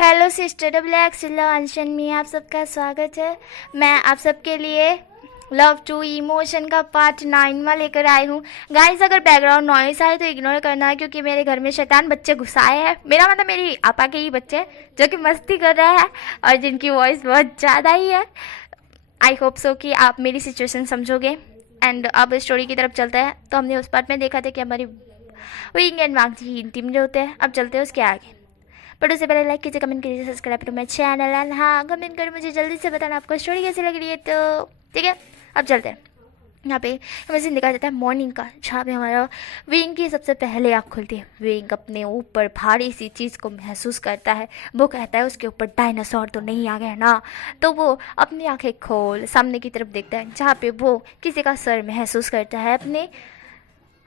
Hello sister double x लॉन्चन में आप सबका स्वागत है। मैं आप सबके लिए लव टू इमोशन का पार्ट 9 में लेकर आई हूँ। गाइस, अगर बैकग्राउंड नॉइस आए तो इग्नोर करना है, क्योंकि मेरे घर में शैतान बच्चे घुसाए हैं। मेरा मतलब मेरी आपा के ही बच्चे जो कि मस्ती कर रहे हैं और जिनकी वॉइस बहुत ज़्यादा ही है। आई होप सो कि आप मेरी सिचुएशन समझोगे। एंड अब स्टोरी की तरफ चलते हैं। तो हमने उस पार्ट में देखा था कि हमारी विंग एंड वांग जी इंटीम जो होते हैं। अब चलते हैं उसके आगे, बट उससे पहले लाइक कीजिए, कमेंट कीजिए, subscribe to my channel and हाँ कमेंट कर मुझे जल्दी से बताना आपको स्टोरी कैसी लग रही है। तो ठीक है, अब चलते हैं। यहाँ पे हमें सीन दिखाया जाता है मॉर्निंग का, जहाँ पे हमारा विंग की सबसे पहले आँख खुलती है। विंग अपने ऊपर भारी सी चीज़ को महसूस करता है। वो कहता है उसके ऊपर डायनासोर तो नहीं आ गया ना। तो वो अपनी आंखें खोल सामने की तरफ देखता है, जहाँ पे वो किसी का सर महसूस करता है अपने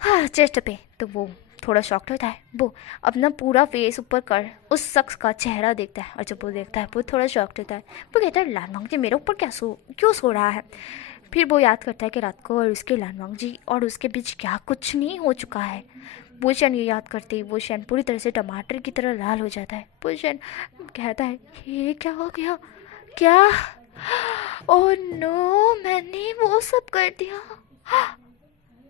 चेस्ट पे। तो वो थोड़ा शॉक्ड होता है। वो अपना पूरा फेस ऊपर कर उस शख्स का चेहरा देखता है, और जब वो देखता है वो थोड़ा शॉक्ड होता है। वो कहता है लानवांग जी मेरे ऊपर क्यों सो रहा है। फिर वो याद करता है कि रात को और उसके लानवांग जी और उसके बीच क्या कुछ नहीं हो चुका है। भूषण ये याद करते ही भूषण पूरी तरह से टमाटर की तरह लाल हो जाता है। भूषण कहता है ये क्या हो गया, क्या, ओह नो मैंने वो सब कर दिया।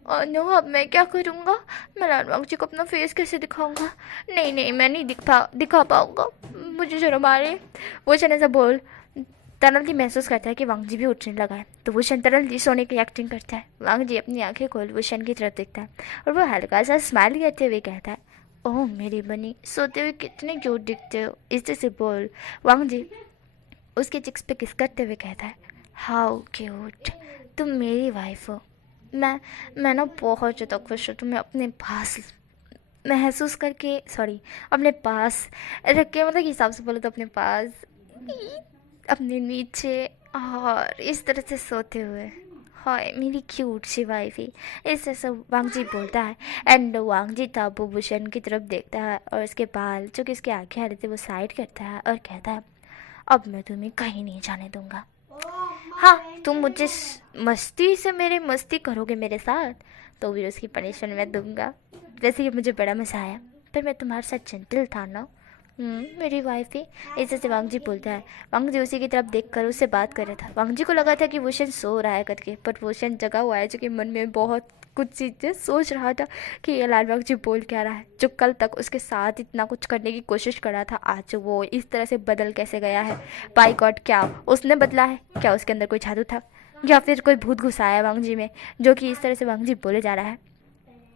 नो, अब मैं क्या करूँगा। मैं लालबाग जी को अपना फेस कैसे दिखाऊंगा। नहीं मैं नहीं दिखा पाऊँगा, मुझे शर्म आ रही है। भूषण ऐसा बोल तरल जी महसूस करता है कि वांग जी भी उठने लगा है। तो भूषण तरल जी सोने की एक्टिंग करता है। वांग जी अपनी आंखें खोल भूषण की तरफ देखता है और वो हल्का सा स्माइल करते हुए कहता है ओह मेरी बनी, सोते हुए कितने क्यूट दिखते हो। इस तरह से बोल वांग जी उसके चिक्स पे किस करते हुए कहता है हाउ क्यूट, तुम मेरी वाइफ हो। मैं ना बहुत ज़्यादा खुश हूँ तुम्हें अपने पास महसूस करके, सॉरी अपने पास रख के, मतलब हिसाब से बोलो तो अपने पास, अपने नीचे, और इस तरह से सोते हुए। हाय मेरी क्यूट सी वाइफी, इस तरह से वांग जी बोलता है। एंड वांग जी तब भूषण की तरफ देखता है और उसके बाल जो कि उसके आगे आ रहे थे वो साइड करता है और कहता है अब मैं तुम्हें कहीं नहीं जाने दूंगा। हाँ, तुम मुझे मस्ती से मेरे मस्ती करोगे मेरे साथ तो भी उसकी पनिशमेंट मैं दूंगा। वैसे ही मुझे बड़ा मज़ा आया, पर मैं तुम्हारे साथ जेंटल था ना। मेरी वाइफ ही, ऐसे से वांग जी बोलता है। वांग जी उसी की तरफ देखकर उससे बात कर रहा था। वांग जी को लगा था कि भूषण सो रहा है करके, पर भूषण जगा हुआ है जो कि मन में बहुत कुछ चीज़ें सोच रहा था कि ये लालबाग जी बोल क्या रहा है। जो कल तक उसके साथ इतना कुछ करने की कोशिश कर रहा था, आज वो इस तरह से बदल कैसे गया है। बाय गॉड, क्या उसने बदला है? क्या उसके अंदर कोई जादू था, या फिर कोई भूत घुसाया वांग जी में जो कि इस तरह से वांग जी बोले जा रहा है।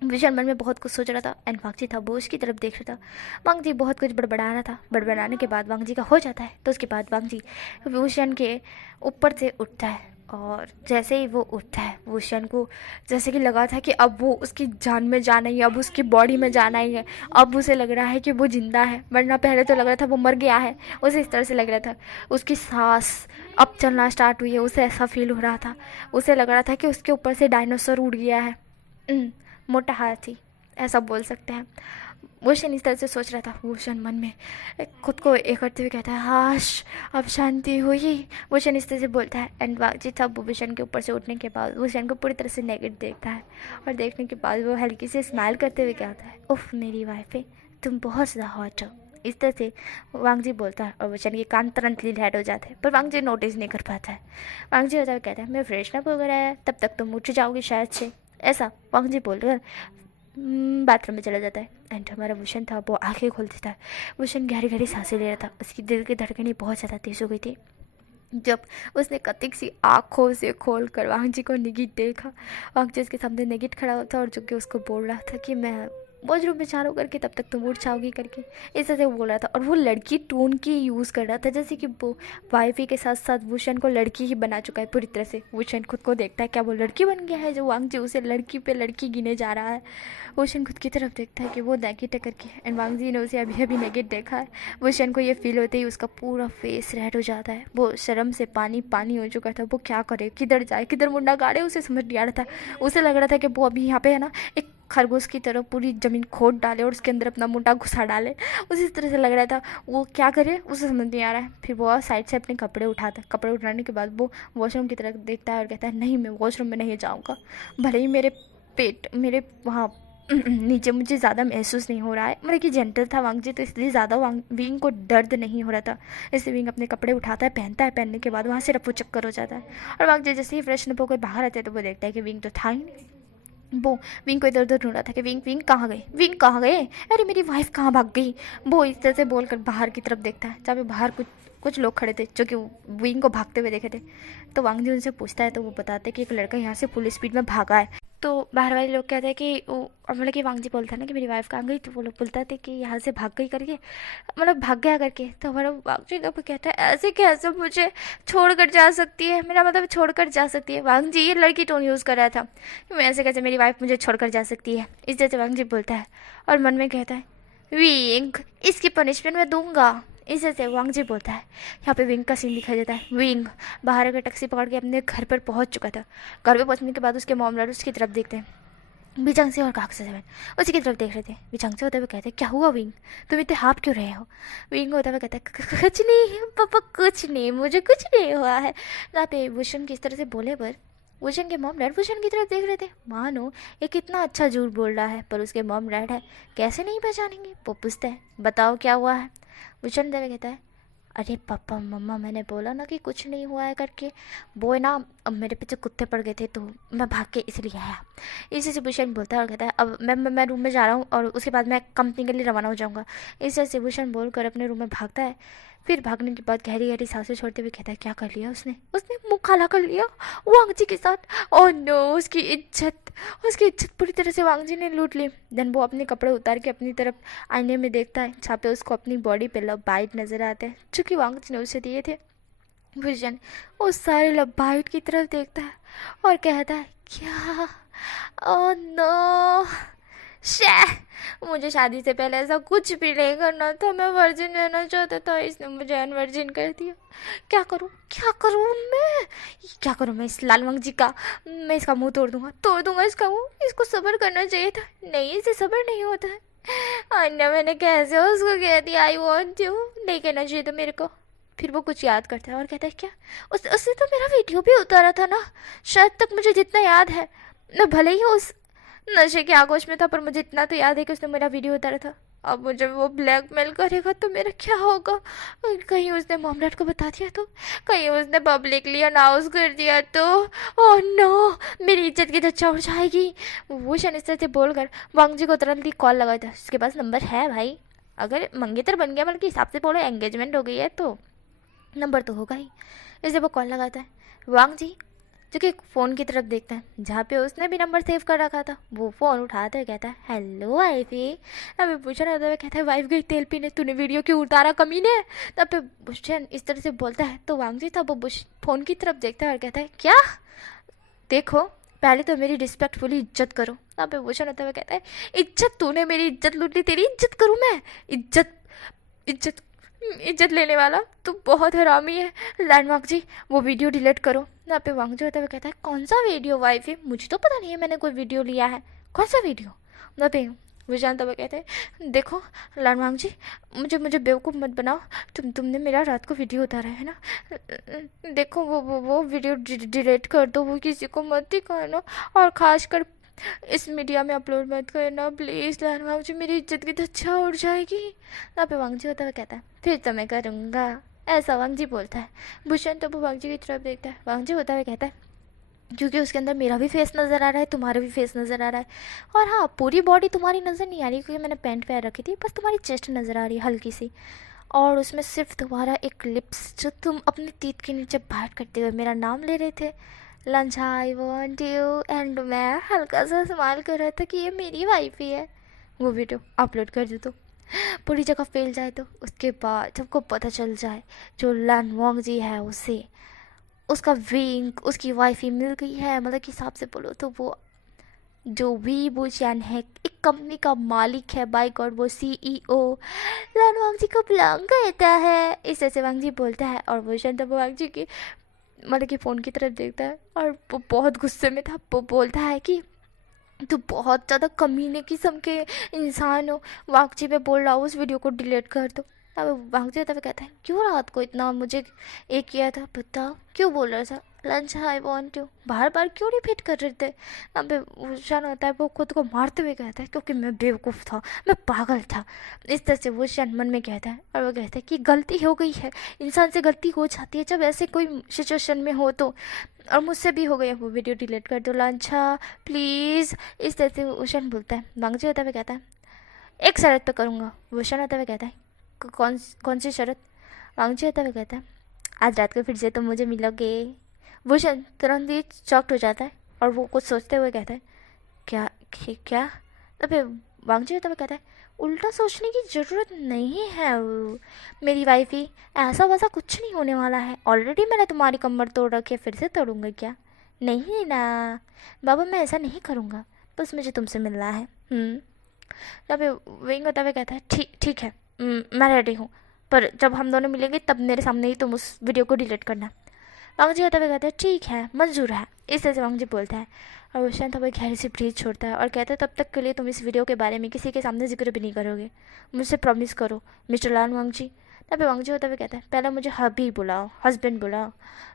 विशाल मन में बहुत कुछ सोच रहा था एंड वांग जी था वो उसकी तरफ देख रहा था। वांग जी बहुत कुछ बड़बड़ा रहा था। बड़बड़ाने के बाद वांग जी का हो जाता है। तो उसके बाद वांग जी भूषण के ऊपर से उठता है, और जैसे ही वो उठता है भूषण को जैसे कि लगा था कि अब वो उसकी जान में जाना ही है, अब उसकी बॉडी में जाना ही है। अब उसे लग रहा है कि वो जिंदा है, वरना पहले तो लग रहा था वो मर गया है। उसे इस तरह से लग रहा था। उसकी सांस अब चलना स्टार्ट हुई है, उसे ऐसा फील हो रहा था। उसे लग रहा था कि उसके ऊपर से डायनासोर उड़ गया है। मोटा हाथी ऐसा बोल सकते हैं। भूषण इस तरह से सोच रहा था। भूषण मन में खुद को एक करते हुए कहता है हाश अब शांति हुई। भूषण इस तरह से बोलता है एंड वाजी था भूषण के ऊपर से उठने के बाद भूषण को पूरी तरह से नेगेट देखता है, और देखने के बाद वो हल्की से स्माइल करते हुए कहता है उफ मेरी वाइफ है, तुम बहुत ज़्यादा हॉट हो। इस तरह से वांग जी बोलता है और भूषण के कान तुरंत लिड हो जाते हैं, पर वांग जी नोटिस नहीं कर पाता है। वांग जी होता है कहता है मैं फ्रेशनअप हो गया है, तब तक तुम उठ जाओगी शायद से, ऐसा वांग जी बोलकर बाथरूम में चला जाता है। एंड हमारा भूषण था वो आंखें खोल देता है। भूषण गहरी गहरी सांसें ले रहा था। उसकी दिल की धड़कनें बहुत ज़्यादा तेज़ हो गई थी जब उसने कतिक सी आँखों से खोल कर वांग जी को निगिट देखा। वांग जी उसके सामने निगिट खड़ा हुआ था और जो कि उसको बोल रहा था कि मैं वॉशरूम में चालू करके तब तक तुम उठ जाओगी करके, इस तरह से वो बोल रहा था। और वो लड़की टोन की यूज़ कर रहा था, जैसे कि वो वाइफी के साथ साथ भूषण को लड़की ही बना चुका है पूरी तरह से। भूषण खुद को देखता है क्या वो लड़की बन गया है, जो वांग जी उसे लड़की पे लड़की गिने जा रहा है। भूषण खुद की तरफ देखता है कि वो नेगेट है करके, एंड वांग जी ने उसे अभी अभी नेगेट देखा है। भूषण को ये फील होते ही उसका पूरा फेस रेड हो जाता है। वो शर्म से पानी पानी हो चुका था। वो क्या करे, किधर जाए, किधर मुंडा गाड़े, उसे समझ नहीं आ रहा था। उसे लग रहा था कि वो अभी यहाँ पे है ना एक खरगोश की तरह पूरी ज़मीन खोद डाले और उसके अंदर अपना मुंडा घुसा डाले, उसी तरह से लग रहा था। वो क्या करे उसे समझ नहीं आ रहा है। फिर वो साइड से अपने कपड़े उठाता है। कपड़े उठाने के बाद वो वॉशरूम की तरफ देखता है और कहता है नहीं मैं वॉशरूम में नहीं जाऊँगा, भले ही मेरे पेट मेरे वहाँ नीचे मुझे ज़्यादा महसूस नहीं हो रहा है। मतलब कि जेंटल था वांगजी, तो इसलिए ज़्यादा विंग को दर्द नहीं हो रहा था। इसलिए विंग अपने कपड़े उठाता है, पहनता है, पहनने के बाद वहाँ से रफू चक्कर हो जाता है। और वांगजी जैसे ही फ्रेशन अप होकर बाहर आते हैं तो वो देखता है कि विंग तो था ही नहीं। वो विंग को इधर उधर ढूंढ रहा था कि विंग विंग कहाँ गए, विंग कहाँ गए, अरे मेरी वाइफ कहाँ भाग गई। वो इस तरह से बोलकर बाहर की तरफ देखता है, जहाँ पे बाहर कुछ लोग खड़े थे जो कि विंग को भागते हुए देखे थे। तो वांगजी उनसे पूछता है तो वो बताते हैं कि एक लड़का यहाँ से फुल स्पीड में भागा है। तो बाहर वाले लोग कहते हैं कि वो, मतलब कि वांगजी बोलता है ना कि मेरी वाइफ कहाँ गई, तो वो लोग बोलते थे कि यहाँ से भाग गई करके, मतलब भाग गया करके। तो हमारा वांगजी लोग कहता है ऐसे कैसे मुझे छोड़कर जा सकती है, मेरा मतलब छोड़कर जा सकती है। वांगजी ये लड़की टोन यूज़ कर रहा था, मैं ऐसे कैसे मेरी वाइफ मुझे छोड़कर जा सकती है, इस जैसे वांगजी बोलता है। और मन में कहता है विंग इसकी पनिशमेंट मैं दूंगा, इस जैसे वांगजी बोलता है। यहाँ पे विंग का सीन दिखाई देता है। विंग बाहर आकर टैक्सी पकड़ के अपने घर पर पहुंच चुका था। घर पे पहुंचने के बाद उसके मॉम डैड उसकी तरफ देखते हैं। बिचंग से और काक से सेवन उसी की तरफ देख रहे थे। बिचंग से होते हुए कहते हैं क्या हुआ विंग, तुम इतने हाफ क्यों रहे हो। विंग होता हुआ कहता है कुछ नहीं पापा, कुछ नहीं, मुझे कुछ नहीं हुआ है। यहाँ पे भूषण किस तरह से बोले पर भूषण के मॉम डैड भूषण की तरफ देख रहे थे। मानो ये कितना अच्छा झूठ बोल रहा है, पर उसके मॉम डैड है कैसे नहीं पहचानेंगे। वो पूछते हैं बताओ क्या हुआ है। भूषण देवे कहता है अरे पापा मम्मा मैंने बोला ना कि कुछ नहीं हुआ है करके, वो है ना अब मेरे पीछे कुत्ते पड़ गए थे तो मैं भाग के इसलिए आया। इसी से भूषण बोलता है और कहता है अब मैं रूम में जा रहा हूँ और उसके बाद मैं कंपनी के लिए रवाना हो जाऊँगा। इस से भूषण बोलकर अपने रूम में भागता है। फिर भागने के बाद गहरी गहरी सांसें छोड़ते हुए कहता है क्या कर लिया उसने, उसने मुँह काला कर लिया वांगजी के साथ। ओह नो, उसकी इज्जत पूरी तरह से वांगजी ने लूट ली। देन वो अपने कपड़े उतार के अपनी तरफ आईने में देखता है, जहाँ पे उसको अपनी बॉडी पे लव बाइट नजर आते हैं जो कि वांगजी ने उसे दिए थे। भूषण उस सारे लव बाइट की तरफ देखता है और कहता है क्या, ओह नो शे, मुझे शादी से पहले ऐसा कुछ भी नहीं करना था, मैं वर्जिन रहना चाहता था, इसने मुझे अनवर्जिन कर दिया। क्या करूं मैं इस लाल वांगजी का, मैं इसका मुंह तोड़ दूंगा इसका मुंह। इसको सब्र करना चाहिए था, नहीं इसे सब्र नहीं होता है। अन्य मैंने कैसे उसको कह दिया आई वॉन्ट यू, नहीं कहना चाहिए था मेरे को। फिर वो कुछ याद करता है और कहता है क्या, उसने तो मेरा वीडियो भी उतारा था ना, शायद तक मुझे जितना याद है। मैं भले ही उस नशे के आगोश में था पर मुझे इतना तो याद है कि उसने मेरा वीडियो उतारा था। अब मुझे वो ब्लैकमेल करेगा तो मेरा क्या होगा, कहीं उसने मॉम डैड को बता दिया तो, कहीं उसने पब्लिकली अनाउंस कर दिया तो, ओह नो मेरी इज्जत की धज्जियां उड़ जाएगी। वो शनिस्तर से बोलकर वांगजी को तुरंत ही कॉल लगाया था। उसके पास नंबर है भाई, अगर मंगेतर बन गया मतलब के हिसाब से बोलो एंगेजमेंट हो गई है तो नंबर तो होगा ही। इसलिए वो कॉल लगाता है। वांगजी जो कि फ़ोन की तरफ देखता है जहाँ पे उसने भी नंबर सेव कर रखा था। वो फ़ोन उठाते हुए कहता है हेलो वाइफी। तब भूषण होते हुए कहता है वाइफ गई तेल पीने, तूने वीडियो क्यों उतारा कमीने। तब पे भूषण इस तरह से बोलता है तो वांगजी था वो फ़ोन की तरफ देखता है और कहता है क्या, देखो पहले तो मेरी रिस्पेक्टफुली इज्जत करो। तब पे भूषण होते हुए कहता है इज्जत, तूने मेरी इज्जत लूट ली, तेरी इज्जत करूँ मैं, इज्जत लेने वाला तू बहुत हरामी है। लैंडमार्क जी वो वीडियो डिलीट करो। यहाँ पे वांगजी होता हुआ कहता है कौन सा वीडियो वाइफ है, मुझे तो पता नहीं है मैंने कोई वीडियो लिया है, कौन सा वीडियो। यहाँ पे विशांत तब कहते हैं देखो लैंडमार्क जी मुझे बेवकूफ़ मत बनाओ, तुमने मेरा रात को वीडियो उतारा है ना, देखो वो वीडियो डिलीट कर दो, वो किसी को मत दिखाना और ख़ासकर इस मीडिया में अपलोड मत करना प्लीज़ लैंडमार्क जी, मेरी इज्जत की धज्जियां उड़ जाएगी। यहाँ पे वांगजी होता हुआ कहता है फिर तो मैं करूँगा, ऐसा वांगजी बोलता है। भूषण तो वो वांगजी की तरफ देखता है। वांगजी होता हुआ कहता है क्योंकि उसके अंदर मेरा भी फेस नज़र आ रहा है, तुम्हारा भी फेस नज़र आ रहा है, और हाँ पूरी बॉडी तुम्हारी नज़र नहीं आ रही क्योंकि मैंने पैंट पहन रखी थी, बस तुम्हारी चेस्ट नज़र आ रही है हल्की सी, और उसमें सिर्फ तुम्हारा एक लिप्स जो तुम अपने तीत के नीचे बात करते हुए मेरा नाम ले रहे थे lunch I want you, and मैं हल्का सा स्माइल कर रहा था कि ये मेरी वाइफ ही है। वो वीडियो अपलोड कर दो तो पूरी जगह फैल जाए, तो उसके बाद सबको पता चल जाए जो लैंडमार्क जी है उसे उसका विंग उसकी वाइफ ही मिल गई है, मतलब कि हिसाब से बोलो तो वो जो वी बुशियन है एक कंपनी का मालिक है, बाय गॉड वो CEO लैंडमार्क जी को बिलोंग करता है। इस ऐसे वांग जी बोलता है और भूषण तब वांग जी की मतलब कि फ़ोन की तरफ देखता है और वो बहुत गुस्से में था। वो बोलता है कि तू बहुत ज़्यादा कमीने किस्म के इंसान हो, वाकची में बोल रहा हूँ उस वीडियो को डिलीट कर दो। अब वाकची तब कहता है क्यों रात को इतना मुझे एक किया था, बताओ क्यों बोल रहा था। लंच आई वॉन्ट यू, बार बार क्यों रिपीट कर रहे थे। अब भूषण होता है वो खुद को मारते हुए कहता है क्योंकि मैं बेवकूफ़ था, मैं पागल था। इस तरह से भूषण मन में कहता है और वो कहता है कि गलती हो गई है, इंसान से गलती हो जाती है जब ऐसे कोई सिचुएशन में हो तो, और मुझसे भी हो गई है, वो वीडियो डिलीट कर दो लांछा प्लीज़। इस तरह से भूषण बोलता है। वांगजी होता हुआ कहता है एक शर्त पे करूँगा। भूषण होता हुआ कहता है कौन सी शर्त। वांगजी होता हुआ कहता है आज रात को फिर से तुम मुझे मिलोगे। भूषण तुरंत ही चॉक्ड हो जाता है और वो कुछ सोचते हुए कहता है क्या। तो फिर वांगजी होता हुआ कहता है उल्टा सोचने की ज़रूरत नहीं है मेरी वाइफी, ऐसा वैसा कुछ नहीं होने वाला है, ऑलरेडी मैंने तुम्हारी कमर तोड़ रखी है, फिर से तोड़ूंगा क्या। नहीं ना बाबा, मैं ऐसा नहीं करूँगा, बस मुझे तुमसे मिलना है। तब विंग होता हुआ कहता है ठीक है, मैं रेडी हूँ, पर जब हम दोनों मिलेंगे तब मेरे सामने ही तुम उस वीडियो को डिलीट करना। वांगजी होता हुआ कहता है ठीक है, मंजूर है। इस तरह से वांगजी बोलता है और भूषण तब गहरी से ब्रीथ छोड़ता है और कहता है तब तक के लिए तुम इस वीडियो के बारे में किसी के सामने जिक्र भी नहीं करोगे, मुझसे प्रॉमिस करो मिस्टर लान वांगजी। तब वांगजी होता हुआ कहता है पहले मुझे हबी बुलाओ, हस्बैंड बुलाओ।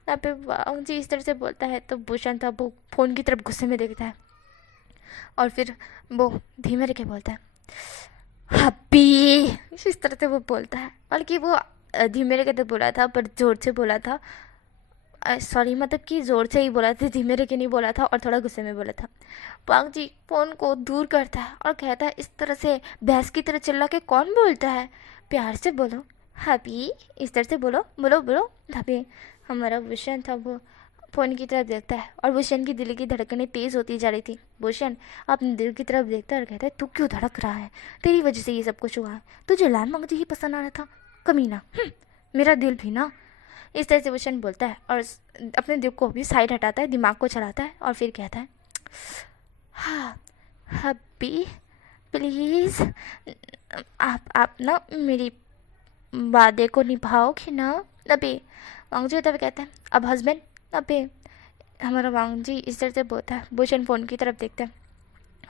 तब वांगजी इस तरह से बोलता है तो भूषण तब वो फ़ोन की तरफ गुस्से में देखता है और फिर वो धीमे रह के बोलता है हबी। इस तरह से वो बोलता है, बल्कि वो धीमे रह के तो बोला था पर ज़ोर से बोला था, सॉरी मतलब कि ज़ोर से ही बोला था, धीमे रह के नहीं बोला था और थोड़ा गुस्से में बोला था। वांगजी फ़ोन को दूर करता है और कहता है इस तरह से भैंस की तरह चिल्ला के कौन बोलता है, प्यार से बोलो हबी, इस तरह से बोलो बोलो बोलो हबी। हमारा भूषण था वो फ़ोन की तरफ देखता है और भूषण की दिल की धड़कनें तेज़ होती जा रही थी। भूषण अपने दिल की तरफ देखता है और कहता है तू क्यों धड़क रहा है, तेरी वजह से ये सब कुछ हुआ है, तुझे लान वांगजी ही पसंद आ रहा था कमीना, मेरा दिल भी ना। इस तरह से भूषण बोलता है और अपने दिल को भी साइड हटाता है, दिमाग को चलाता है और फिर कहता है हाँ हब्बी प्लीज़ आप ना मेरी वादे को निभाओगे ना। अबे वांगजी होता हुआ कहता है अब हस्बैंड। अबे हमारा वांगजी इस तरह से बोलता है। भूषण फ़ोन की तरफ देखता है,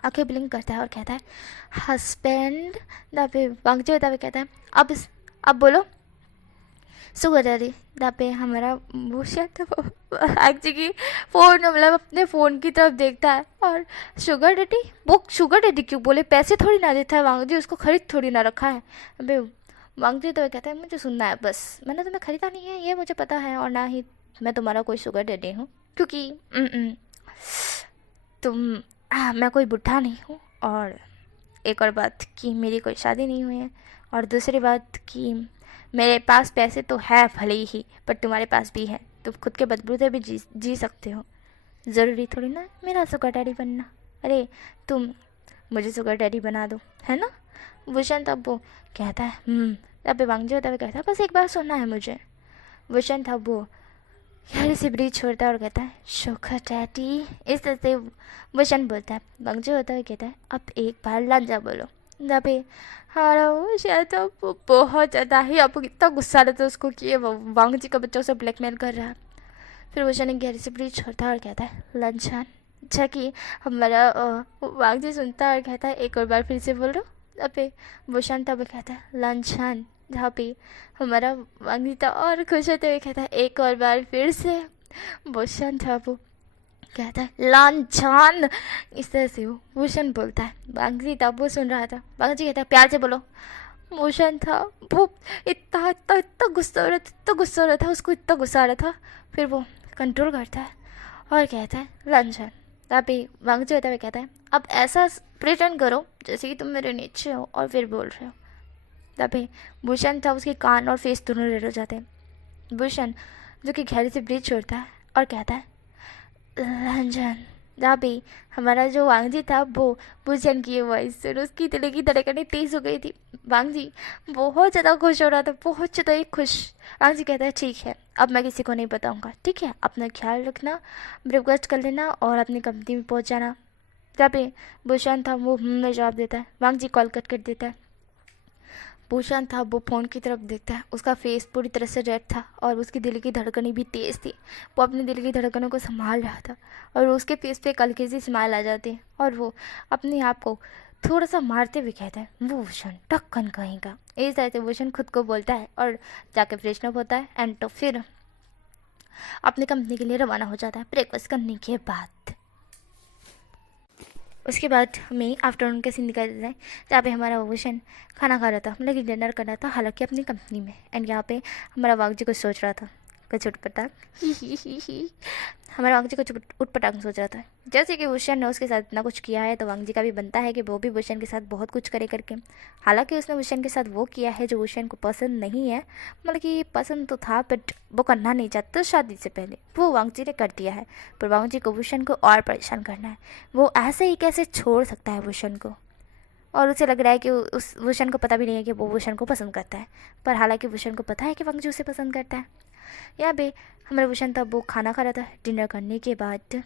आंखें ब्लिंक करता है और कहता है हस्बैंड। अबे वांगजी होता हुआ कहता है अब बोलो शुगर डैडी। पे हमारा भूषण तो एक्चुअली फ़ोन मतलब अपने फ़ोन की तरफ देखता है और शुगर डैडी, वो शुगर डैडी क्यों बोले, पैसे थोड़ी ना देता है वांगजी, उसको खरीद थोड़ी ना रखा है। अबे वांगजी तो कहता है मुझे सुनना है बस, मैंने तुम्हें खरीदा नहीं है ये मुझे पता है, और ना ही मैं तुम्हारा कोई शुगर डैडी हूँ, क्योंकि मैं कोई बुढ़ा नहीं हूँ, और एक और बात कि मेरी कोई शादी नहीं हुई है, और दूसरी बात कि मेरे पास पैसे तो है भले ही, पर तुम्हारे पास भी है, तुम खुद के बलबूते भी जी सकते हो, ज़रूरी थोड़ी ना मेरा शुगर डैडी बनना। अरे तुम मुझे शुगर डैडी बना दो, है ना। भूषण तब वो कहता है तब वांगजी होता हुआ कहता है बस एक बार सुनना है मुझे। भूषण तब वो गहरी से ब्रीथ छोड़ता है और कहता है शुगर डैडी। इस तरह से भूषण बोलता है। वांगजी होता हुआ कहता है अब एक बार लांजा बोलो। तभी हमारा वो शायद अब बहुत ज़्यादा ही अब इतना गुस्सा रहता है उसको कि ये वांगजी का बच्चों से ब्लैकमेल कर रहा है। फिर भूषण एक गहरी से ब्रीथ छोड़ता है और कहता है लंचन, जैसा कि हमारा वांगजी सुनता है और कहता है एक और बार फिर से बोलो। अबे भूषण तब कहता है लंचन, जहाँ पे हमारा वांगजी तो और खुश होते हुए कहता है एक और बार फिर से। भूषण था वो कहता है लांछन। इस तरह से वो भूषण बोलता है। वांगजी तब वो सुन रहा था। वांगजी कहता है प्यार से बोलो। भूषण था वो इतना गुस्सा हो रहा था, इतना गुस्सा हो रहा था, उसको इतना गुस्सा आ रहा था। फिर वो कंट्रोल करता है और कहता है लांछन। तभी वांगजी होता हुआ कहता है अब ऐसा प्रिटेंड करो जैसे कि तुम मेरे नीचे हो और फिर बोल रहे हो। तभी भूषण था उसके कान और फेस दोनों रेड हो जाते हैं। भूषण जो कि गहरे से ब्रीथ छोड़ता है और कहता है रंजन। तभी हमारा जो वांगजी था वो भूषण की वॉइस सुन उसकी दिल की धड़कनें तेज़ हो गई थी। वांगजी बहुत ज़्यादा खुश हो रहा था, बहुत ज़्यादा ही खुश। वांगजी कहता है ठीक है अब मैं किसी को नहीं बताऊंगा, ठीक है, अपना ख्याल रखना, ब्रेकफास्ट कर लेना और अपनी कंपनी में पहुंच जाना। तभी भूषण था वो में जवाब देता है। वांगजी कॉल कट कर देता है। भूषण था वो फ़ोन की तरफ देखता है। उसका फेस पूरी तरह से रेड था और उसकी दिल की धड़कनें भी तेज़ थी। वो अपने दिल की धड़कनों को संभाल रहा था और उसके फेस पे एक हल्की सी स्माइल आ जाती है और वो अपने आप को थोड़ा सा मारते हुए कहता है भूषण ढक्कन कहेगा। इस तरह से भूषण खुद को बोलता है और जाके फ्रेशन अप होता है। एंड तो फिर अपनी कंपनी के लिए रवाना हो जाता है ब्रेकफास्ट करने के बाद। उसके बाद हमें आफ्टरनून का सीन दिखाई देता है जहाँ पे हमारा वोशन खाना खा रहा था, मतलब कि डिनर कर रहा था, हालांकि अपनी कंपनी में। एंड यहाँ पे हमारा वांग जी कुछ सोच रहा था, कुछ उटपटांग ही हमारा वांग जी कुछ उटपटांग सोच रहा था। जैसे कि वोशन ने उसके साथ इतना कुछ किया है तो वांग जी का भी बनता है कि वो भी वोशन के साथ बहुत कुछ करे करके। हालांकि उसने वोशन के साथ वो किया है जो वोशन को पसंद नहीं है, मतलब कि पसंद तो था बट वो करना नहीं चाहता शादी से पहले, वो वांग जी ने कर दिया है। पर वांग जी को वोशन को और परेशान करना है, वो ऐसे ही कैसे छोड़ सकता है वोशन को। और उसे लग रहा है कि उस वोशन को पता भी नहीं है कि वो वोशन को पसंद करता है, पर हालांकि वोशन को पता है कि वांग जी उसे पसंद करता है। यहाँ पे हमारा वोशन था, वो खाना खा रहा था। डिनर करने के बाद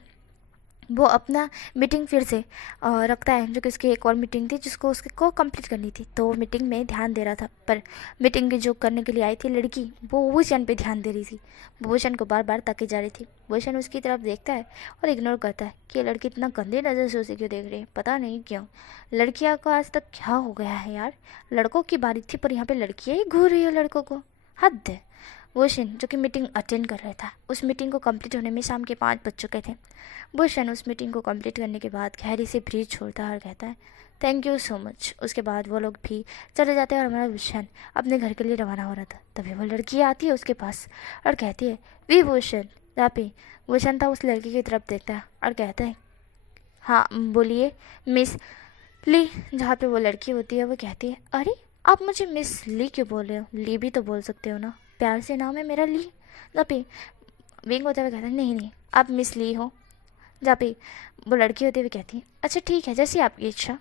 वो अपना मीटिंग फिर से रखता है, जो कि उसकी एक और मीटिंग थी जिसको उसके को कंप्लीट करनी थी, तो वो मीटिंग में ध्यान दे रहा था। पर मीटिंग की जो करने के लिए आई थी लड़की, वो वोशन पे ध्यान दे रही थी, वो वोशन को बार बार ताके जा रही थी। वोशन उसकी तरफ देखता है और इग्नोर करता है कि ये लड़की इतना गंदे नज़र से उसे क्यों देख रही है, पता नहीं क्यों। लड़कियाँ को आज तक क्या हो गया है यार, लड़कों की बारी थी पर यहाँ पर लड़कियाँ ही घूर रही है लड़कों को, हद है। वोशन जो कि मीटिंग अटेंड कर रहा था, उस मीटिंग को कंप्लीट होने में शाम के 5 बज चुके थे। वोशन उस मीटिंग को कंप्लीट करने के बाद गहरी से ब्रीथ छोड़ता है और कहता है थैंक यू सो मच। उसके बाद वो लोग भी चले जाते हैं और हमारा वोशन अपने घर के लिए रवाना हो रहा था। तभी वो लड़की आती है उसके पास और कहती है वी वोशन। जहाँ पे वोशन था उस लड़की की तरफ देखता है और कहता है हाँ बोलिए मिस ली। जहाँ पे वो लड़की होती है वो कहती है अरे आप मुझे मिस ली क्यों बोल रहे हो, ली भी तो बोल सकते हो ना, प्यार से नाम है मेरा ली। जहाँ पे विंग होते हुए कहता है नहीं आप मिस ली हो। जहाँ पे वो लड़की होती हुई कहती है अच्छा ठीक है जैसी आपकी इच्छा,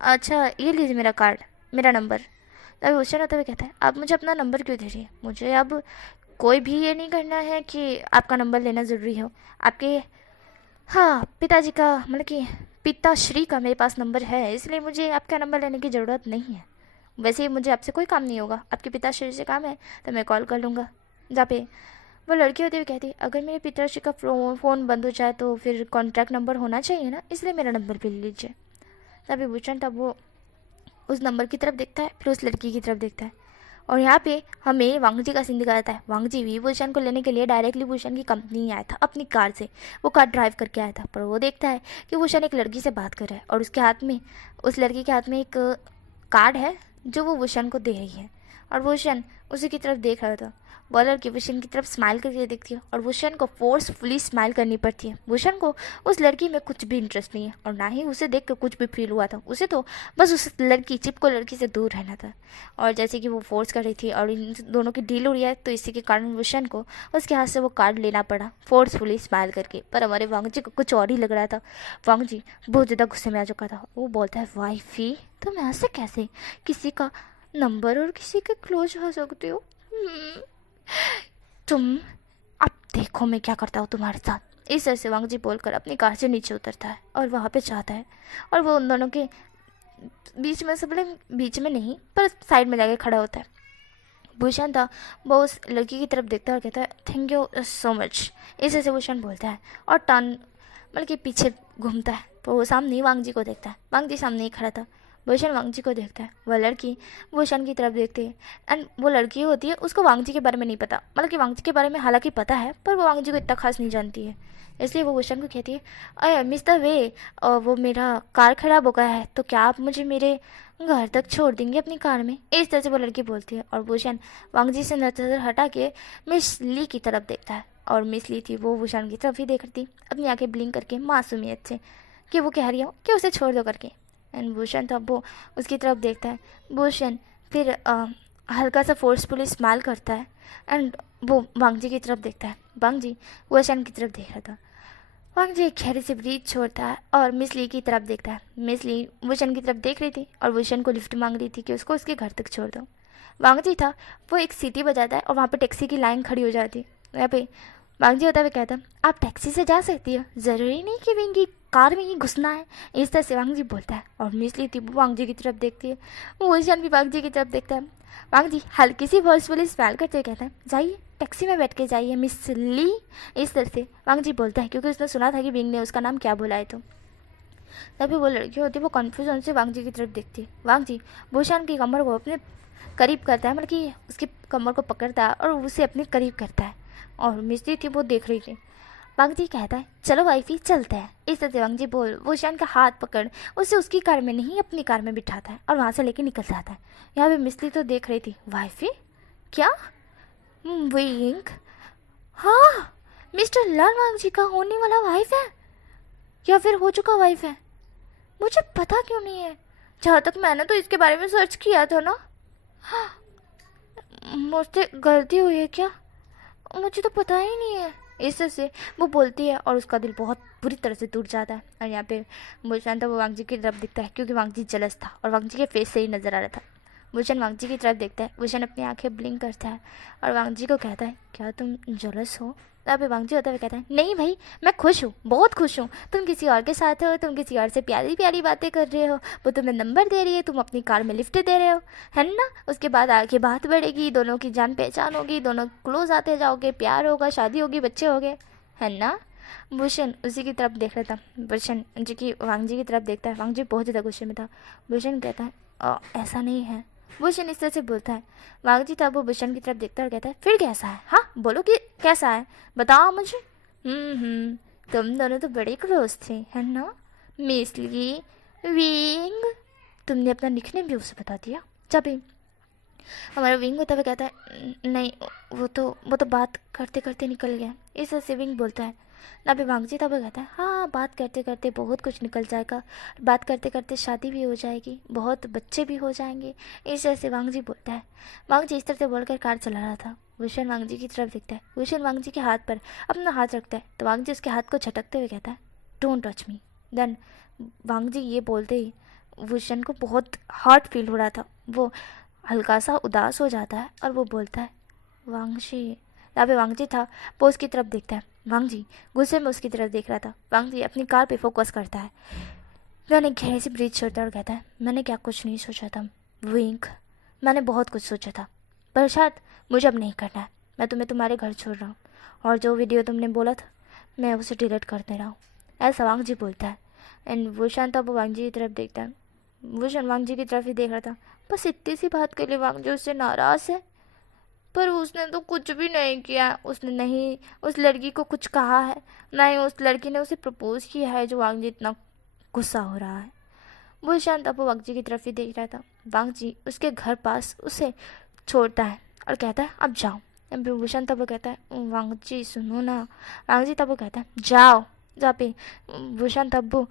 अच्छा ये लीजिए मेरा कार्ड, मेरा नंबर। तभी क्वेश्चन होते हुए कहता है आप मुझे अपना नंबर क्यों दे रही है, मुझे अब कोई भी ये नहीं करना है कि आपका नंबर लेना ज़रूरी हो। आपके हाँ पिताजी का, मतलब कि पिताश्री का मेरे पास नंबर है, इसलिए मुझे आपका नंबर लेने की ज़रूरत नहीं है। वैसे ही मुझे आपसे कोई काम नहीं होगा, आपके पिताश्री से काम है तो मैं कॉल कर लूँगा। जहाँ पे वो लड़की होती हुई कहती अगर मेरे पिताश्री का फ़ोन बंद हो जाए तो फिर कॉन्टैक्ट नंबर होना चाहिए ना, इसलिए मेरा नंबर भी ले लीजिए। तभी भूषण तब वो उस नंबर की तरफ देखता है, फिर उस लड़की की तरफ देखता है। और यहाँ पे हमें वांग जी का सीन दिखाया जाता है। वांग जी भी भूषण को लेने के लिए डायरेक्टली भूषण की कंपनी आया था अपनी कार से, वो कार ड्राइव करके आया था। पर वो देखता है कि भूषण एक लड़की से बात कर रहा है और उसके हाथ में, उस लड़की के हाथ में एक कार्ड है जो वो वोशन को दे रही है। और वोशन उसी की तरफ देख रहा था। वो लड़की वोशन की तरफ स्माइल करके देखती है और वोशन को फोर्सफुली स्माइल करनी पड़ती है। वोशन को उस लड़की में कुछ भी इंटरेस्ट नहीं है और ना ही उसे देख कर कुछ भी फील हुआ था, उसे तो बस उस लड़की चिपको लड़की से दूर रहना था। और जैसे कि वो फोर्स कर रही थी और इन दोनों की डील हो रही है, तो इसी के कारण वोशन को उसके हाथ से वो कार्ड लेना पड़ा फोर्सफुली स्माइल करके। पर हमारे वांग जी को कुछ और ही लग रहा था। वांग जी बहुत ज़्यादा गुस्से में आ चुका था। वो बोलता है वाइफी तुम ऐसे कैसे किसी का नंबर और किसी के क्लोज हो सकते हो, तुम अब देखो मैं क्या करता हूँ तुम्हारे साथ। इस तरह से वांग जी बोलकर अपनी कार से नीचे उतरता है और वहाँ पे जाता है और वो उन दोनों के बीच में, सब बीच में नहीं पर साइड में जाके खड़ा होता है। भूषण था वो उस लड़की की तरफ देखता है और कहता है थैंक यू सो मच। इस तरह से भूषण बोलता है और टर्न, मतलब कि पीछे घूमता है तो वो सामने वांग जी को देखता है। वांग जी सामने ही खड़ा था। भूषण वांग जी को देखता है, वह लड़की भूषण की तरफ देखती है। एंड वो लड़की होती है उसको वांग जी के बारे में नहीं पता, मतलब कि वांग जी के बारे में हालांकि पता है पर वो वांग जी को इतना खास नहीं जानती है। इसलिए वो भूषण को कहती है अरे मिस्टर वे, वो मेरा कार खराब हो गया है तो क्या आप मुझे मेरे घर तक छोड़ देंगे अपनी कार में। इस तरह से वो लड़की बोलती है और भूषण वांग जी से नजर हटा के मिस ली की तरफ देखता है। और मिस ली थी वो भूषण की तरफ ही देख रही थी अपनी आंखें ब्लिंक करके मासूमियत से कि वो कह रही हो कि उसे छोड़ दो करके। एंड भूषण था वो उसकी तरफ देखता है। भूषण फिर हल्का सा फोर्सफुली स्माइल करता है एंड वो वांग जी की तरफ देखता है। वांग जी भूषण की तरफ देख रहा था। वांग जी गहरे से ब्रीथ छोड़ता है और मिस ली की तरफ देखता है। मिस ली भूषण की तरफ देख रही थी और भूषण को लिफ्ट मांग रही थी कि उसको उसके घर तक छोड़ दो। वांग जी था वो एक सीटी बजाता है और वहाँ पे टैक्सी की लाइन खड़ी हो जाती है। यहाँ पे वांग जी होता हुआ कहता आप टैक्सी से जा सकती हो, ज़रूरी नहीं कि विंगी कार में ही घुसना है। इस तरह से वांग जी बोलता है और मिस ली थी वो वांग जी की तरफ देखती है। वो भूषण भी वांग जी की तरफ देखता है। वांग जी हल्की सी फोर्सफुली स्माइल करते हुए कहता है जाइए टैक्सी में बैठ के जाइए मिस ली। इस तरह से वांग जी बोलता है क्योंकि उसने सुना था कि विंग ने उसका नाम क्या बोला है। तो तभी वो लड़की होती है वो कन्फ्यूजन से वांग जी की तरफ देखती है। वांग जी भूषण की कमर को अपने करीब करता है, मतलब कि उसकी कमर को पकड़ता है और उसे अपने करीब करता है और मिस्त्री थी वो देख रही थी। वांग जी कहता है चलो वाइफी चलते हैं। इस तरह से वांग जी बोल वुशन का हाथ पकड़ उसे उसकी कार में नहीं अपनी कार में बिठाता है और वहाँ से लेके निकल जाता है। यहाँ पे मिस्त्री तो देख रही थी वाइफी क्या विंग, हाँ मिस्टर लाल वांग जी का होने वाला वाइफ है या फिर हो चुका वाइफ है, मुझे पता क्यों नहीं है। जहाँ तक मैंने तो इसके बारे में सर्च किया था ना, मुझसे गलती हुई है क्या, मुझे तो पता ही नहीं है। इस तरह से वो बोलती है और उसका दिल बहुत बुरी तरह से टूट जाता है। और यहाँ पे भूषण तो वो वांग जी की तरफ दिखता है क्योंकि वांग जी जलस था और वांग जी के फेस से ही नज़र आ रहा था। भूषण वांग जी की तरफ देखता है, भूषण अपनी आंखें ब्लिंक करता है और वांग जी को कहता है क्या तुम जलस हो। तब वांग जी होता हुआ कहता है नहीं भाई मैं खुश हूँ, बहुत खुश हूँ, तुम किसी और के साथ हो, तुम किसी और से प्यारी प्यारी बातें कर रहे हो, वो तुम्हें नंबर दे रही है, तुम अपनी कार में लिफ्ट दे रहे हो, है ना। उसके बाद आगे बात बढ़ेगी, दोनों की जान पहचान होगी, दोनों क्लोज आते जाओगे, प्यार होगा, शादी होगी, बच्चे होंगे, है ना। भूषण उसी की तरफ देख रहा था, भूषण जी की वांग जी की तरफ देखता है। वांग जी बहुत ज़्यादा गुस्से में था। भूषण कहता है ऐसा नहीं है। भूषण इस तरह से बोलता है। वांग जी तब वो भूषण की तरफ देखता है और कहता है फिर कैसा है, हाँ बोलो कि कैसा है, बताओ मुझे। तुम दोनों तो बड़े क्लोज थे, है ना। मिसली विंग, तुमने अपना निकनेम भी उसे बता दिया। जब हमारा विंग होता हुआ कहता है नहीं वो तो बात करते करते निकल गया। इस तरह से विंग बोलता है ना। भी वांग जी तब कहता है हाँ बात करते करते बहुत कुछ निकल जाएगा, बात करते करते शादी भी हो जाएगी, बहुत बच्चे भी हो जाएंगे। इस तरह से वांग जी बोलता है। वांग जी इस तरह से बोलकर कार चला रहा था। भूषण वांग जी की तरफ देखता है। भूषण वांग जी के हाथ पर अपना हाथ रखता है तो वांग जी उसके हाथ को झटकते हुए कहता है डोंट टच मी। देन वांग जी ये बोलते ही भूषण को बहुत हर्ट फील हो रहा था, वो हल्का सा उदास हो जाता है और वो बोलता है वांग जी। यहाँ पे वांग जी था वो उसकी तरफ देखता है। वांग जी गुस्से में उसकी तरफ देख रहा था। वांग जी अपनी कार पे फोकस करता है। मैंने गहरी सी ब्रीथ छोड़ता और कहता है मैंने क्या कुछ नहीं सोचा था विंग, मैंने बहुत कुछ सोचा था पर शायद मुझे अब नहीं करना है। मैं तुम्हें तुम्हारे घर छोड़ रहा हूँ और जो वीडियो तुमने बोला था मैं उसे डिलीट कर दे रहा हूँ, ऐसा वांग जी बोलता है। एंड भूषण तब वांग जी की तरफ देखता है। भूषण वांग जी की तरफ ही देख रहा था। बस इतनी सी बात के लिए वांग जी उससे नाराज़ है, पर उसने तो कुछ भी नहीं किया। उसने नहीं उस लड़की को कुछ कहा है, ना ही उस लड़की ने उसे प्रपोज किया है जो वांग जी इतना गुस्सा हो रहा है। भूषण तब वांग जी की तरफ ही देख रहा था। वांग जी उसके घर पास उसे छोड़ता है और कहता है अब जाओ। भूषण तब कहता है वांग जी सुनो ना। वांग जी तब कहता है जाओ जा पे। भूषण तब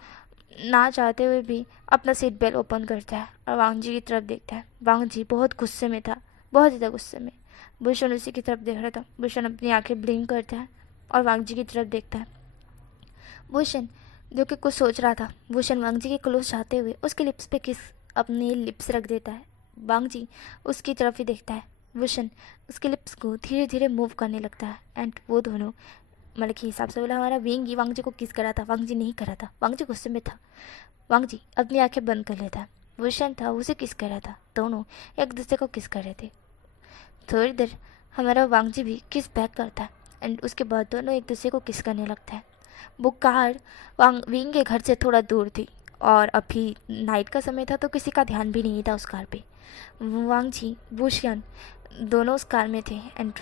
ना चाहते हुए भी अपना सीट बेल्ट ओपन करता है और वांग जी की तरफ देखता है। वांग जी बहुत गुस्से में था, बहुत ज़्यादा गुस्से में। भूषण उसी की तरफ देख रहा था। भूषण अपनी आंखें ब्लिंक करता है और वांग जी की तरफ देखता है। भूषण जो कि कुछ सोच रहा था, भूषण वांग जी के क्लोज जाते हुए उसके लिप्स पे किस अपनी लिप्स रख देता है। वांग जी उसकी तरफ ही देखता है। भूषण उसके लिप्स को धीरे धीरे मूव करने लगता है एंड वो दोनों मतलब के हिसाब से बोला हमारा विंग ही वांग जी को किस करा था, वांग जी नहीं करा था। वांग जी गुस्से में था। वांग जी अपनी आंखें बंद कर लेता है। भूषण था उसे किस करा था, दोनों एक दूसरे को किस कर रहे थे। थोड़ी देर हमारा वांग जी भी किस बैक करता है एंड उसके बाद दोनों एक दूसरे को किस करने लगता है। वो कार विंग के घर से थोड़ा दूर थी और अभी नाइट का समय था तो किसी का ध्यान भी नहीं था उस कार पे। वांग जी भूषण दोनों उस कार में थे एंड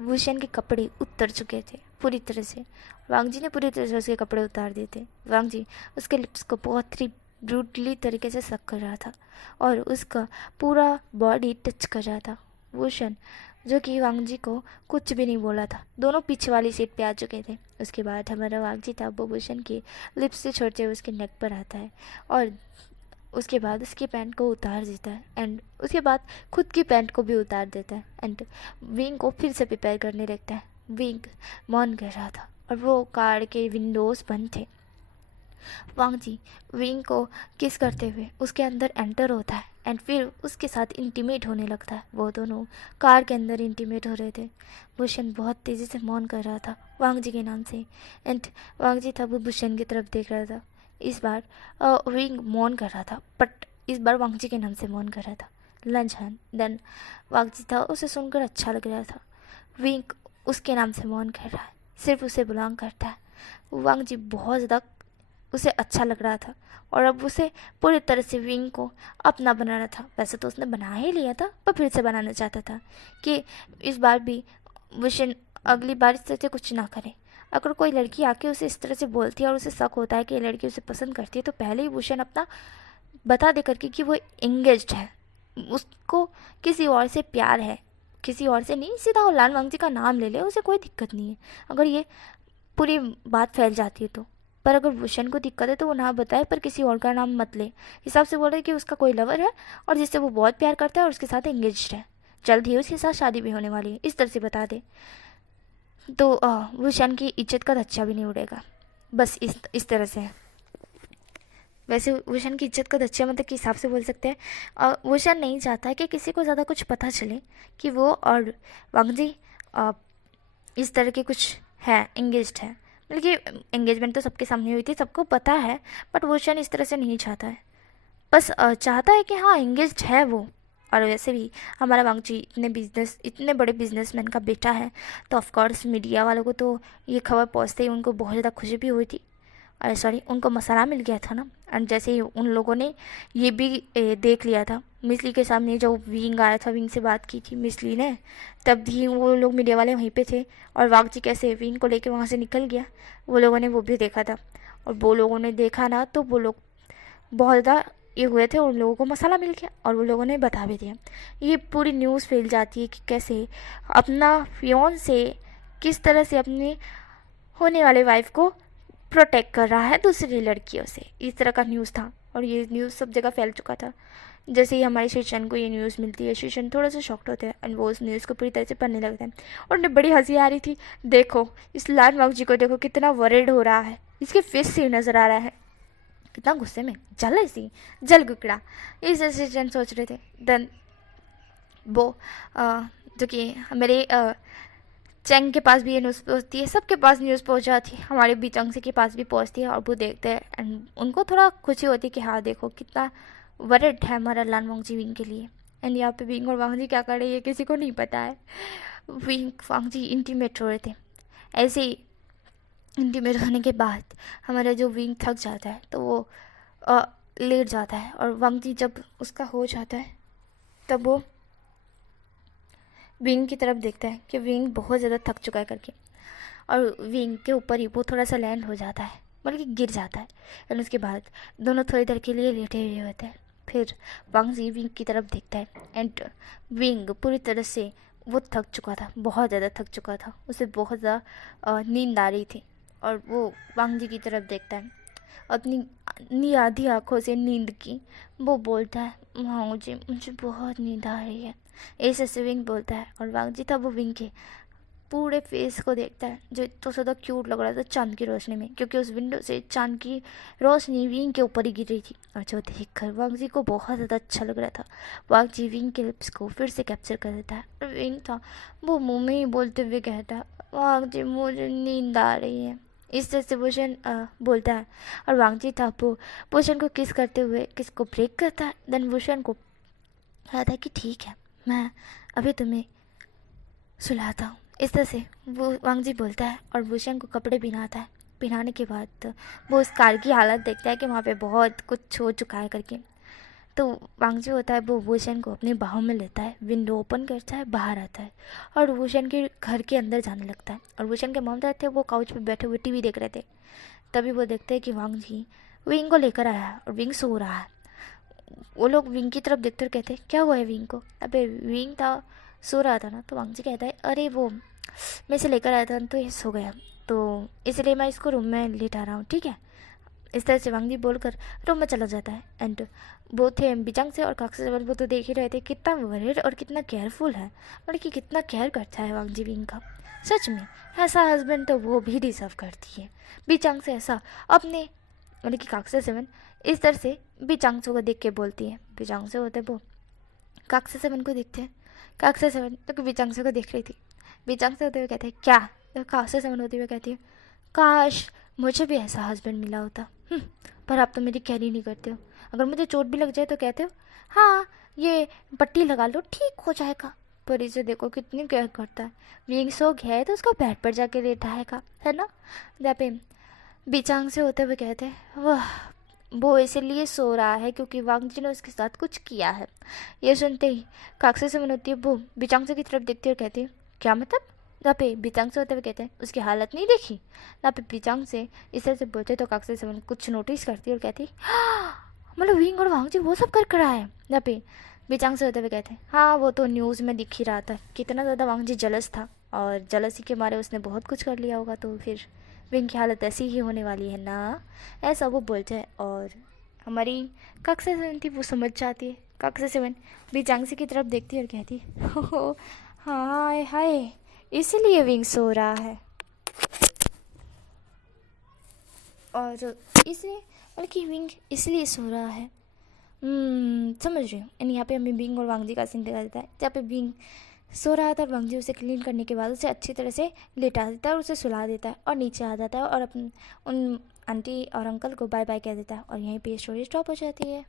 भूषण के कपड़े उतर चुके थे पूरी तरह से। वांग जी ने पूरी तरह से उसके कपड़े उतार दिए थे। वांग जी उसके लिप्स को बहुत ही ब्रूटली तरीके से सक कर रहा था और उसका पूरा बॉडी टच कर रहा था। भूषण जो कि वांग जी को कुछ भी नहीं बोला था, दोनों पीछे वाली सीट पे आ चुके थे। उसके बाद हमारा वांग जी था वो भूषण के लिप्स से छोड़ते हुए उसके नेक पर आता है और उसके बाद उसकी पैंट को उतार देता है एंड उसके बाद खुद की पैंट को भी उतार देता है एंड विंग को फिर से प्रिपेयर करने लगता है। विंग मौन कर रहा था और वो कार के विंडोज़ बंद थे। वांग जी विंग को किस करते हुए उसके अंदर एंटर होता है एंड फिर उसके साथ इंटीमेट होने लगता है। वो दोनों कार के अंदर इंटीमेट हो रहे थे। भूषण बहुत तेज़ी से मौन कर रहा था वांग जी के नाम से एंड वांग जी था वो भूषण की तरफ देख रहा था। इस बार विंग मौन कर रहा था बट इस बार वांग जी के नाम से मौन कर रहा था। लंचन देन वांग जी था उसे सुनकर अच्छा लग रहा था। विंग उसके नाम से मौन कर रहा है, सिर्फ उसे बिलोंग करता है। वांग जी बहुत ज़्यादा उसे अच्छा लग रहा था और अब उसे पूरी तरह से विंग को अपना बनाना था। वैसे तो उसने बना ही लिया था पर फिर से बनाना चाहता था कि इस बार भी भूषण अगली बार इस तरह से कुछ ना करे। अगर कोई लड़की आके उसे इस तरह से बोलती है और उसे शक होता है कि ये लड़की उसे पसंद करती है, तो पहले ही भूषण अपना बता दे करके कि वो एंगेज्ड है, उसको किसी और से प्यार है, किसी और से नहीं, सीधा वो लाल वांगजी का नाम ले ले, उसे कोई दिक्कत नहीं है अगर ये पूरी बात फैल जाती है तो। पर अगर भूषण को दिक्कत है तो वो ना बताए, पर किसी और का नाम मत ले। हिसाब से बोल रहे कि उसका कोई लवर है और जिससे वो बहुत प्यार करता है और उसके साथ एंगेज्ड है, जल्द ही उसके साथ शादी भी होने वाली है, इस तरह से बता दे तो भूषण की इज्जत का धच्चा भी नहीं उड़ेगा। बस इस तरह से है। वैसे भूषण की इज्जत का धच्चा मतलब किस हिसाब से बोल सकते हैं, भूषण नहीं चाहता है कि किसी को ज़्यादा कुछ पता चले कि वो और वांगजी इस तरह के कुछ है, एंगेज्ड है। मतलब कि एंगेजमेंट तो सबके सामने हुई थी, सबको पता है, बट भूषण इस तरह से नहीं चाहता है। बस चाहता है कि हाँ एंगेज्ड है वो। और वैसे भी हमारा वांगजी इतने बड़े बिजनेसमैन का बेटा है, तो ऑफकोर्स मीडिया वालों को तो ये खबर पहुँचते ही उनको बहुत ज़्यादा खुशी भी हुई थी। अरे सॉरी, उनको मसाला मिल गया था ना। एंड जैसे ही उन लोगों ने ये भी देख लिया था, मिसली के सामने जो विंग आया था, विंग से बात की थी मिसली ने, तब भी वो लोग मीडिया वाले वहीं पे थे। और वागजी कैसे विंग को लेके वहाँ से निकल गया, वो लोगों ने वो भी देखा था। और वो लोगों ने देखा ना, तो वो लोग बहुत ज़्यादा ये हुए थे, उन लोगों को मसाला मिल गया और वो लोगों ने बता भी दिया। ये पूरी न्यूज़ फैल जाती है कि कैसे अपना फियोन से किस तरह से अपनी होने वाले वाइफ को प्रोटेक्ट कर रहा है दूसरी लड़कियों से, इस तरह का न्यूज़ था। और ये न्यूज़ सब जगह फैल चुका था। जैसे ही हमारे शेषन को ये न्यूज़ मिलती है, शेषन थोड़ा सा शॉक्ड होते हैं एंड वो उस न्यूज़ को पूरी तरह से पढ़ने लगते हैं। और उन्हें बड़ी हंसी आ रही थी, देखो इस लाल वांगजी को देखो कितना वरिड हो रहा है, इसके फेस से नज़र आ रहा है कितना गुस्से में, जल गुकड़ा, इस शेषन सोच रहे थे। देन वो जो कि मेरे चैंग के पास भी ये न्यूज़ पहुँचती है, सबके पास न्यूज़ पहुँच जाती है, हमारे बीचंगसे के पास भी पहुँचती है। और वो देखते हैं एंड उनको थोड़ा खुशी होती है कि हाँ देखो कितना वरिड है हमारा लाल वांगजी विंग के लिए। एंड यहाँ पे विंग और वांगजी क्या कर रहे हैं ये किसी को नहीं पता है। विंग वांगजी इंटीमेट हो रहे थे। ऐसे ही इंटीमेट होने के बाद हमारा जो विंग थक जाता है तो वो लेट जाता है। और वांगजी जब उसका हो जाता है तब वो विंग की तरफ देखता है कि विंग बहुत ज़्यादा थक चुका है करके, और विंग के ऊपर ही वो थोड़ा सा लैंड हो जाता है, मतलब कि गिर जाता है। एंड उसके बाद दोनों थोड़ी देर के लिए लेटे हुए होते हैं। फिर वांगजी विंग की तरफ देखता है एंड विंग पूरी तरह से वो थक चुका था, बहुत ज़्यादा थक चुका था, उसे बहुत ज़्यादा नींद आ रही थी। और वो वांगजी की तरफ देखता है अपनी आधी आँखों से नींद की, वो बोलता है वांगजी मुझे बहुत नींद आ रही है, ऐसे से विंग बोलता है। और वांगजी था वो विंग के पूरे फेस को देखता है जो इतना ज़्यादा क्यूट लग रहा था चांद की रोशनी में, क्योंकि उस विंडो से चांद की रोशनी विंग के ऊपर ही गिर रही थी। और जो देखकर वांगजी को बहुत ज़्यादा अच्छा लग रहा था। वांगजी विंग के लिप्स को फिर से कैप्चर कर देता है और विंग था वो मुँह में ही बोलते हुए कहता वांगजी मुझे नींद आ रही है, इस तरह से भूषण बोलता है। और वांगजी था वो भूषण को किस करते हुए किस को ब्रेक करता है। देन भूषण को कहता है कि ठीक है मैं अभी तुम्हें सुलाता हूँ, इस तरह से वो वांगजी बोलता है। और भूषण को कपड़े पहनाता है। पहनाने के बाद वो उस कार की हालत देखता है कि वहाँ पे बहुत कुछ हो चुका है करके। तो वांगजी होता है वो भूषण को अपनी बाहों में लेता है, विंडो ओपन करता है, बाहर आता है और भूषण के घर के अंदर जाने लगता है। और भूषण के मॉम थे वो काउच पे बैठे हुए टीवी देख रहे थे। तभी वो देखते हैं कि वांगजी विंग को लेकर आया है और विंग सो रहा है। वो लोग विंग की तरफ देखते और कहते हैं क्या हुआ है विंग को। अबे विंग था सो रहा था ना। तो वांगजी कहता है अरे वो मैं इसे लेकर आया था तो ये सो गया, तो इसलिए मैं इसको रूम में लेटा रहा हूँ, ठीक है। इस तरह से वांगजी बोलकर रूम में चला जाता है। एंड वो थे बिचंग से और काक्से से वो तो देख ही रहे थे कितना वरिड और कितना केयरफुल है, मतलब कि कितना केयर करता है वांगजी विंग का। सच में ऐसा हस्बैंड तो वो भी डिजर्व करती है। बिचंग से ऐसा अपने मतलब कि काक्से सेवन इस तरह से बिचंग को देख के बोलती है। बिचंग से होते वो काक्से सेवन को देखते हैं। काक्से सेवन तो बिचंग को देख रही थी। बिचंग से होते हुए कहते हैं क्या, तो काक्से सेवन होते हुए कहती है काश मुझे भी ऐसा हस्बैंड मिला होता। पर आप तो मेरी केयर ही नहीं करते हो। अगर मुझे चोट भी लग जाए तो कहते हो हाँ ये पट्टी लगा लो ठीक हो जाएगा। पर इसे देखो कितनी केयर करता है। विंग सो गया है तो उसका बेड पर जाके लेटाएगा, है ना। जहाँ पे बिचांग से होते हुए कहते हैं वाह वो इसलिए सो रहा है क्योंकि वांगजी ने उसके साथ कुछ किया है। ये सुनते ही काक्से से मन होती है वो बिचांग से की तरफ देखती है और कहती है क्या मतलब, यहाँ पे बीचांग से होते हुए कहते हैं उसकी हालत नहीं देखी। यहाँ पे बीचांग से इस तरह से बोलते तो काकसे सेवन कुछ नोटिस करती और कहती मतलब विंग और वांगजी वो सब कर कर आए। यहाँ पे बीचांग से होते हुए कहते हैं हाँ वो तो न्यूज़ में दिख ही रहा था कितना ज़्यादा वांगजी जलस था और जलसी के मारे उसने बहुत कुछ कर लिया होगा तो फिर विंग की हालत ऐसी ही होने वाली है ना, ऐसा वो बोलते हैं। और हमारी कक्षा 7 थी वो समझ जाती है। कक्षा 7 बीचांगसी की तरफ देखती है और कहती हो हाय हाय इसलिए विंग सो रहा है और इसलिए बल्कि विंग इसलिए सो रहा है। समझ रही हूँ। एंड यहाँ पे हमें बिंग और वांगजी का सीन दिखा देता है जहाँ पे बिंग सो रहा था और वांगजी उसे क्लीन करने के बाद उसे अच्छी तरह से लेटा देता है और उसे सुला देता है और नीचे आ जाता है और अपने उन आंटी और अंकल को बाय बाय कह देता है और यहीं पे स्टोरी स्टॉप हो जाती है।